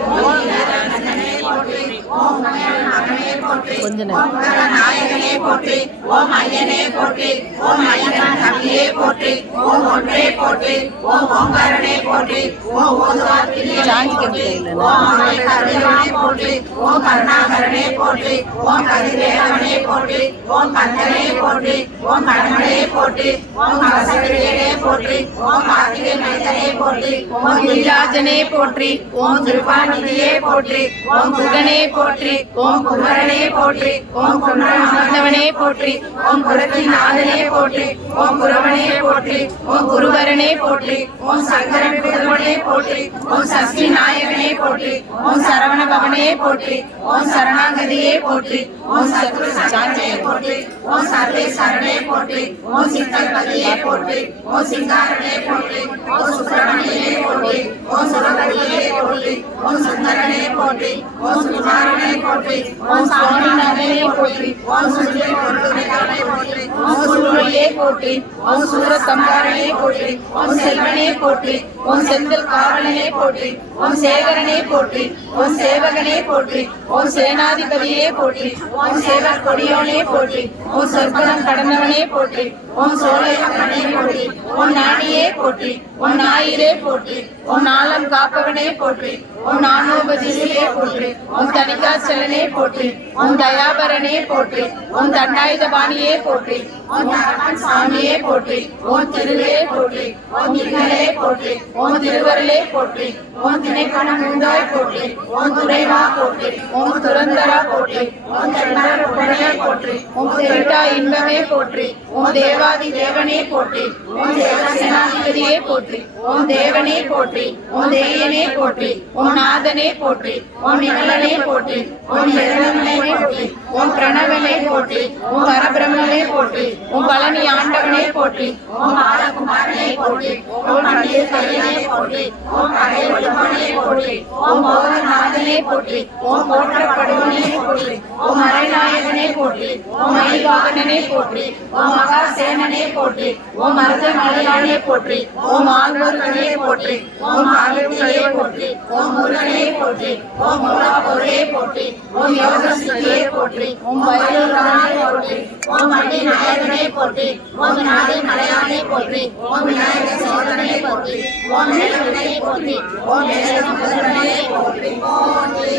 ஓம் வீரகண்ணனே போற்றி ஓம் மகனே போற்றி ஓம் நாயகனே போற்றி ஓம் ஐயனே போற்றி ஓம் ஐயன் தம்பியே போற்றி ஓம் ஒன்றே போற்றி ஓம் ஓங்காரனே போற்றி ஓம் ஓதுவார்க்கினியனே போற்றி ஓம் அமலைக்கருணே போற்றி ஓம் கருணாகரனே போற்றி ஓம் கதிரேவனே போற்றி ஓம் கந்தனே போற்றி ஓம் கடமனே போற்றி ஓம் அவசரனே போற்றி ஓம் கார்த்திகை மைந்தனே போற்றி ஓம் கிரிராஜனே போற்றி ஓம் திருப்பாநிதியே போற்றி ஓம் குகனே போற்றி ஓம் குமரனே போற்றி ஓம் குமரநாதவனே போற்றி ஓம் குலத்திநாதனே போற்றி ஓம் குரவனே போற்றி ஓம் குருவரனே போற்றி ஓம் சங்கரன் குருவனே போற்றி ஓம் சஷ்டி நாயகனே போற்றி ஓம் சரவண பவனே போற்றி ஓம் சரணாகதியே போற்றி ஓம் சத்ரு சாந்தியே போற்றி ஓம் சர்வேஸ்வரனே போற்றி ஓம் சித்தர்பதியே போற்றி ஓம் சிங்காரனே போற்றி ஓம் சுப்பிரமணியனே போற்றி ஓம் சுரபதியே போற்றி ஓம் சுந்தரனே போற்றி ஓம் சுகுமாரனே போற்றி ஓம் சுவாமிநாதனே போற்றி ஓம் சுஜே போற்றி ஓம் சூரியனே போற்றி ஓம் சூரசம்ஹாரனே போற்றி ஓம் செல்வனே போற்றி ஓம் செந்தில் காவலனே போற்றி ஓம் சேகரனே போற்றி ஓம் சேவகனே போற்றி ஓம் சேனாதிபதியே போற்றி ஓம் சேவர் கொடியோனே போற்றி ஓம் சொற்களம் கடந்தவனே போற்றி ஓம் சோலையப்பனே போற்றி ஓம் நாணியே போற்றி ஓம் ஞாயிறே போற்றி ஓம் நாளம் காப்பவனே போற்றி ஓம் நானோபதியே போற்றி ஓம் தணிகாச்சலனே போற்றி ஓம் தயாபரனே போற்றி ஓம் தண்டாயுதபாணியே போற்றி ஓம் தரமன் சாமியே போற்றி ஓம் திருவே போற்றி ஓம் திங்களே போற்றி ஓம் திருவருளே போற்றி ஓம் திணைப்பணம் உண்டாய் போற்றி ஓம் துறைவா போற்றி ஓம் துரந்தரா போற்றி ஓம் தண்டரே போற்றி ஓம் திருட்டா இன்பமே போற்றி ஓம் தேவாதி தேவனே போற்றி ஓம் தேவசேனாதிபதியே போற்றி ஓம் தேவனே போற்றி ஓம் தேயனே போற்றி ஓம் நாதனே போற்றி ஓம் நிகழனே போற்றி ஓம் ஜெகனே போற்றி ஓம் பிரணவனே போற்றி ஓம் பரபிரம்மனே போற்றி ஓம் பழனி ஆண்டவனே போற்றி ஓம் பாலகுமாரனே போற்றி ஓம் பண்டிதனே போற்றி ஓம் கலைவல்லவனே போற்றி ஓம் மோகநாதனே போற்றி ஓம் போற்றப்படுவனே போற்றி ஓம் மறைநாயகனே போற்றி ஓம் மணிவாகனனே போற்றி ஓம் மகாசேனனே போற்றி ஓம் மருதமலையானே போற்றி ஓம் ஆழ்வார்களே போற்றி ஓம் ஆளுநரே போற்றி ஓம் முருகனே போற்றி ஓம் மூலாபுரே போற்றி ஓம் யோகசித்தியே போற்றி ஓம் வயலூரானே போற்றி ஓம் வண்டி நாயகனே போற்றி ஓம் நாடி மலையானே போற்றி ஓம் விநாயக சோதனே போற்றி ஓம் மேலவனே போற்றி ஓம் மேலவனே போற்றி போற்றி